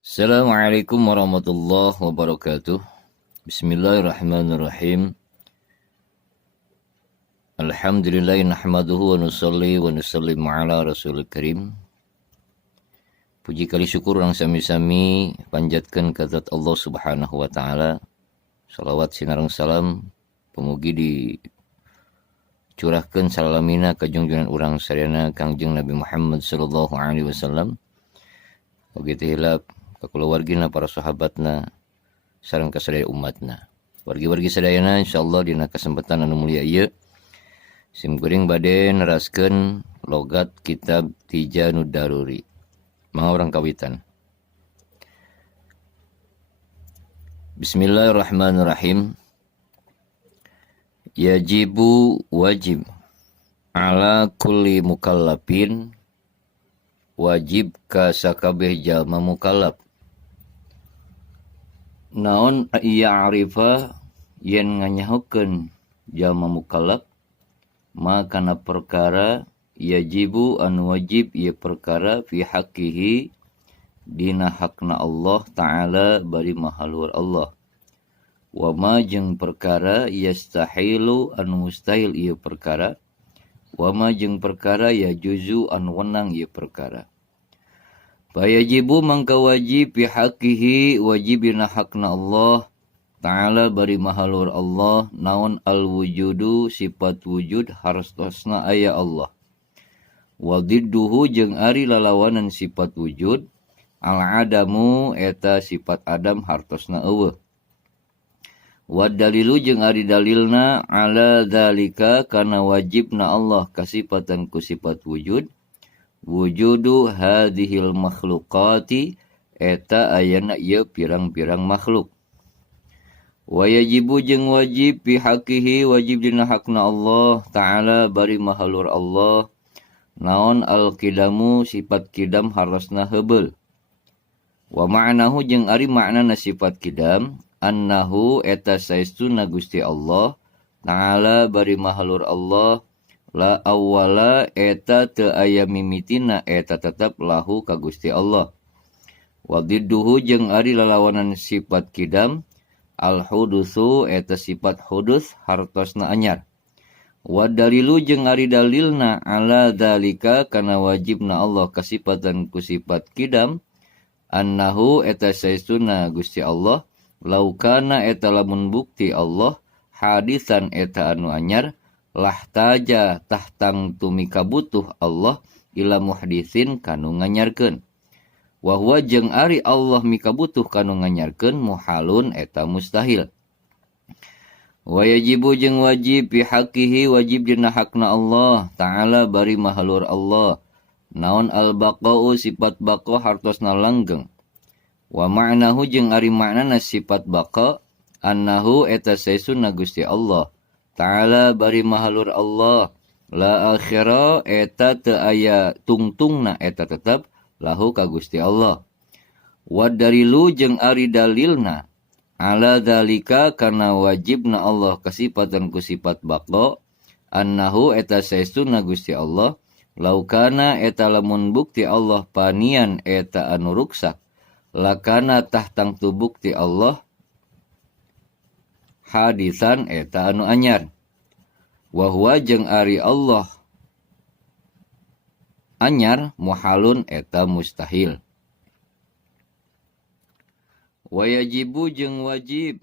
Assalamualaikum warahmatullahi wabarakatuh. Bismillahirrahmanirrahim. Alhamdulillahi nahmaduhu wa nusalli wa nusallimu ala rasulil karim. Puji kali syukur yang sami-sami panjatkan ke zat Allah subhanahu wa ta'ala. Salawat sinarang salam pemugi dicurahkan salamina ke junjungan urang sadayana Kangjeng Nabi Muhammad sallallahu alaihi wasallam. Begitu hilap kekeluargina para sahabatna sareng kasadaya umatna. Wargi-wargi sadayana insyaallah dina kesempatan anu mulia ieu sim kuring bade neraskeun logat kitab Tijaanud Daruri. Mangga urang kawitan. Bismillahirrahmanirrahim. Yajibu wajib ala kulli mukallafin, wajib ka sakabeh jalma mukallaf naon ya'rifa yen nganyahokeun jalma mukallaf makana perkara yajibu anu wajib ieu perkara fi haqqihi dina hakna Allah taala bari mahaluar Allah, wa ma jeung perkara yastahilu anu mustahil ieu perkara, wa ma jeung perkara yajuzu anu wenang ieu perkara. Fayajibu mangka wajib fi haqqihi wajib dina hakna Allah ta'ala bari mahalur Allah naon al wujudu sifat wujud hartosna aya Allah, wa didduhu jeung ari lalawanan sifat wujud al adamu eta sifat adam hartosna eueuh, wa dalilu jeung ari dalilna ala dzalika kana wajibna Allah kasifatan ku sifat wujud wujudu hadhil makhluqati eta ayana ieu pirang-pirang makhluk. Wa yajibu jeung wajib fi haqqihi wajib dina hakna Allah taala bari mahalur Allah naon al qidamu sifat qidam harosna heubeul. Wa ma'nahu jeung ari maknana sifat qidam annahu eta saestuna Gusti Allah taala bari mahalur Allah la awwala eta teu aya mimitina eta tetep lahu ka Gusti Allah. Wa didduhu jeung ari lalawanan sifat qidam al hudusu eta sifat hudus hartosna anyar. Wa dalilu jeung ari dalilna ala dzalika kana wajibna Allah kasifatan ku sifat qidam annahu eta saestuna Gusti Allah laukana eta lamun bukti Allah hadisan eta anu anyar lahtaja tahtang tumika butuh Allah ila muhditsin kanu nganyarkeun, wa huwa jeung ari Allah mika butuh kanu nganyarkeun muhalun eta mustahil. Wa yajibu jeung wajib fi haqqihi wajib dina hakna Allah taala bari mahalur Allah naon al baqa'u sifat baqa hartosna langgeng, wa ma'nahu jeung ari maknana sifat baqa annahu eta saestuna Gusti Allah ta'ala bari mahalur Allah la akhira eta teu aya tungtungna eta tetep lahu ka Gusti Allah. Wa dalilu jeung ari dalilna ala dzalika kana wajibna Allah kasifatan ku sifat baqa annahu eta saestuna Gusti Allah laukana eta lamun bukti Allah panian eta anu ruksak lakana tahtang tu bukti Allah hadisan eta anu anyar, wa huwa jeung ari Allah anyar muhalun eta mustahil. Wa yajibu jeung wajib